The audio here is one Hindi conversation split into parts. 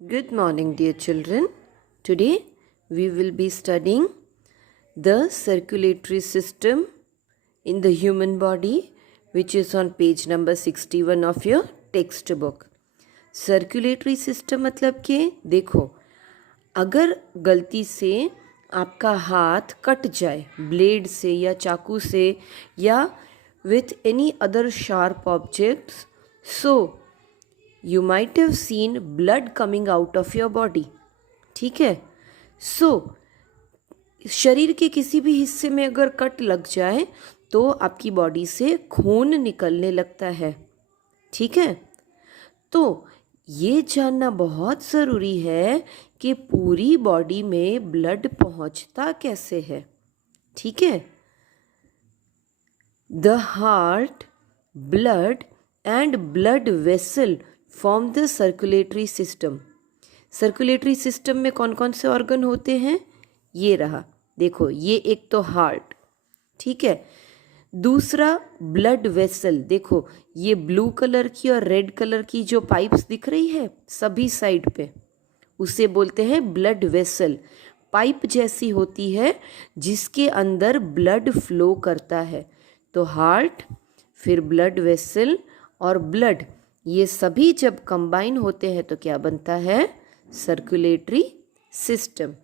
Good morning, dear children. Today we will be studying the circulatory system in the human body, which is on page number 61 of your textbook. Circulatory system मतलब कि देखो, अगर गलती से आपका हाथ कट जाए ब्लेड से या चाकू से या with any other sharp objects, so you might have seen blood coming out of your body. ठीक है. So शरीर के किसी भी हिस्से में अगर कट लग जाए तो आपकी बॉडी से खून निकलने लगता है. ठीक है. तो ये जानना बहुत ज़रूरी है कि पूरी बॉडी में ब्लड पहुंचता कैसे है. ठीक है. The heart, blood and blood vessel form the circulatory system. Circulatory system में कौन कौन से ऑर्गन होते हैं? ये रहा, देखो, ये एक तो हार्ट. ठीक है. दूसरा ब्लड वेसल, देखो ये ब्लू कलर की और रेड कलर की जो पाइप्स दिख रही है सभी साइड पे, उसे बोलते हैं ब्लड वेसल. पाइप जैसी होती है जिसके अंदर ब्लड फ्लो करता है. तो हार्ट, फिर ब्लड वेसल और ब्लड, ये सभी जब कंबाइन होते हैं तो क्या बनता है? Circulatory system.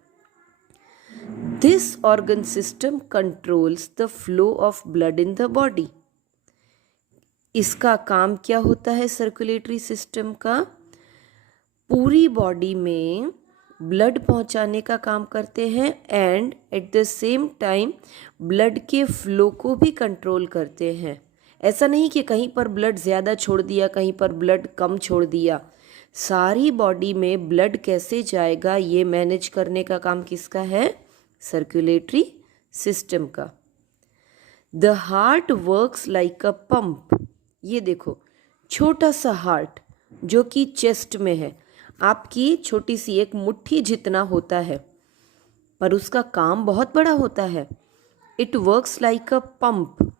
This organ system controls the flow of blood in the body. इसका काम क्या होता है सर्कुलेटरी सिस्टम का? पूरी बॉडी में ब्लड पहुंचाने का काम करते हैं and at the same time blood के फ्लो को भी कंट्रोल करते हैं. ऐसा नहीं कि कहीं पर ब्लड ज़्यादा छोड़ दिया, कहीं पर ब्लड कम छोड़ दिया. सारी बॉडी में ब्लड कैसे जाएगा ये मैनेज करने का काम किसका है? सर्कुलेटरी सिस्टम का. The heart works like a pump. ये देखो, छोटा सा हार्ट जो कि चेस्ट में है, आपकी छोटी सी एक मुट्ठी जितना होता है, पर उसका काम बहुत बड़ा होता है. It works like a pump.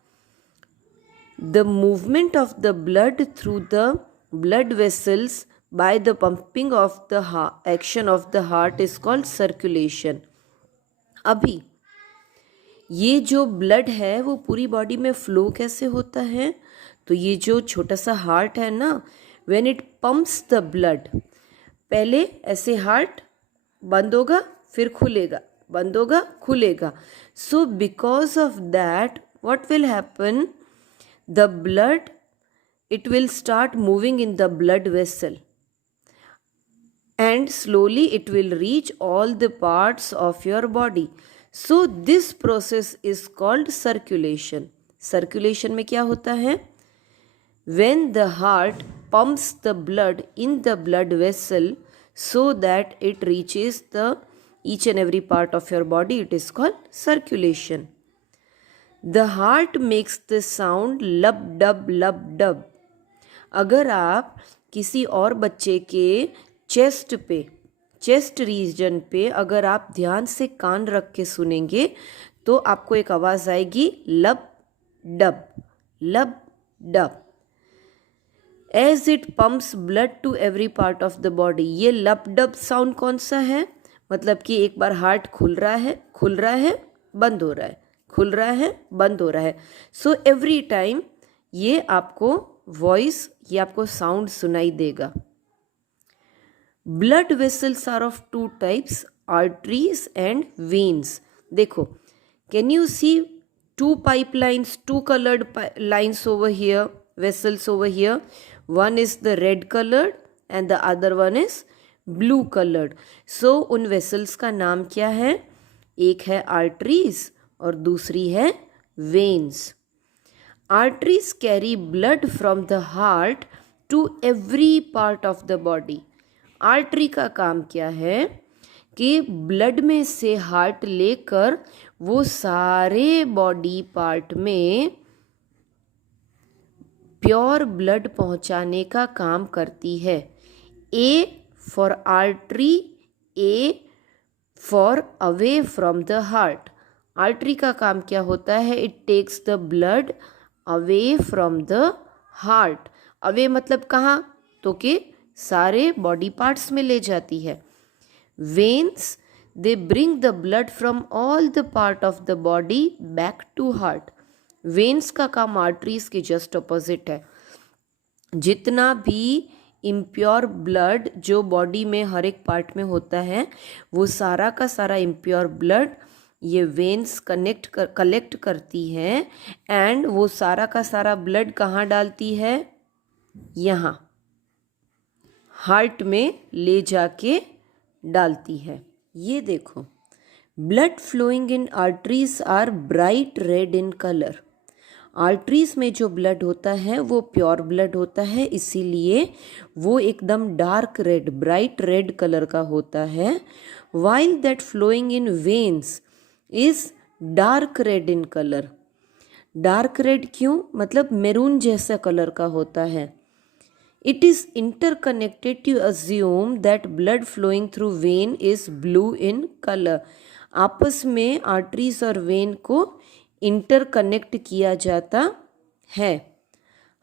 The movement of the blood through the blood vessels by the pumping of the action of the heart is called circulation. अभी ये जो ब्लड है वो पूरी बॉडी में फ्लो कैसे होता है? तो ये जो छोटा सा हार्ट है ना, when it pumps the blood, पहले ऐसे हार्ट बंद होगा फिर खुलेगा, बंद होगा खुलेगा. So because of that what will happen? The blood, it will start moving in the blood vessel and slowly it will reach all the parts of your body. So this process is called circulation. Circulation में क्या होता है? When the heart pumps the blood in the blood vessel so that it reaches the each and every part of your body, it is called circulation. The heart makes the sound लब डब लब डब. अगर आप किसी और बच्चे के चेस्ट रीजन पे अगर आप ध्यान से कान रख के सुनेंगे तो आपको एक आवाज़ आएगी lub dub lub dub. As it pumps blood to every part of the body. ये लब डब साउंड कौन सा है? मतलब कि एक बार हार्ट खुल रहा है बंद हो रहा है, खुल रहा है बंद हो रहा है. सो एवरी टाइम ये आपको वॉइस, ये आपको साउंड सुनाई देगा. Blood vessels are of two types, arteries and veins. देखो, can you see two pipe lines, two coloured lines over here, vessels over here. One is the red coloured and the other one is blue coloured. So उन वेसल्स का नाम क्या है? एक है आर्टरीज और दूसरी है veins. Arteries carry blood from the heart to every part of the body. Artery का काम क्या है कि ब्लड में से हार्ट लेकर वो सारे बॉडी पार्ट में प्योर ब्लड पहुंचाने का काम करती है. A for artery, A for away from the heart. Artery का काम क्या होता है? It takes the blood away from the heart. Away मतलब कहाँ? तो कि सारे बॉडी पार्ट्स में ले जाती है। Veins they bring the blood from all the part of the body back to heart. Veins का काम आर्टरीज के जस्ट अपोजिट है। जितना भी इम्प्योर ब्लड जो बॉडी में हर एक पार्ट में होता है, वो सारा का सारा इम्प्योर ब्लड ये वेन्स कलेक्ट करती है एंड वो सारा का सारा ब्लड कहाँ डालती है? यहाँ हार्ट में ले जाके डालती है। ये देखो, blood flowing in arteries are bright red in colour. Arteries में जो ब्लड होता है वो प्योर ब्लड होता है, इसीलिए वो एकदम dark red, bright red colour का होता है। While that flowing in veins is dark red in colour. Dark red क्यों? मतलब मैरून जैसा कलर का होता है। It is interconnected to assume that blood flowing through vein is blue in colour. आपस में आर्टरीज और वेन को इंटरकनेक्ट किया जाता है।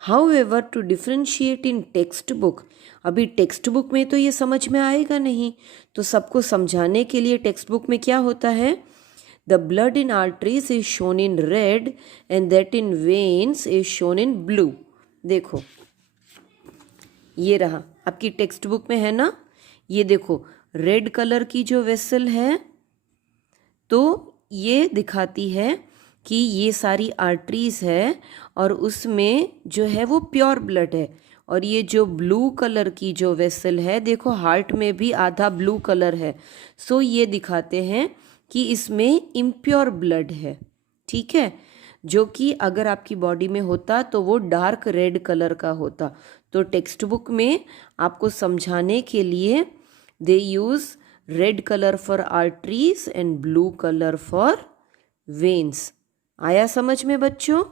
However to differentiate in textbook, अभी टेक्स्ट बुक में तो ये समझ में आएगा नहीं, तो सबको समझाने के लिए टेक्स्ट बुक में क्या होता है? The blood in arteries is shown in red and that in veins is shown in blue. देखो ये रहा, आपकी टेक्स्ट बुक में है ना, ये देखो रेड कलर की जो वेसल है तो ये दिखाती है कि ये सारी आर्टरीज है और उसमें जो है वो प्योर ब्लड है। और ये जो ब्लू कलर की जो वेसल है, देखो हार्ट में भी आधा ब्लू कलर है। सो ये दिखाते हैं कि इसमें इम्प्योर ब्लड है, ठीक है, जो कि अगर आपकी बॉडी में होता तो वो डार्क रेड कलर का होता। तो टेक्स्ट बुक में आपको समझाने के लिए they use red colour for arteries and blue colour for veins. आया समझ में बच्चों?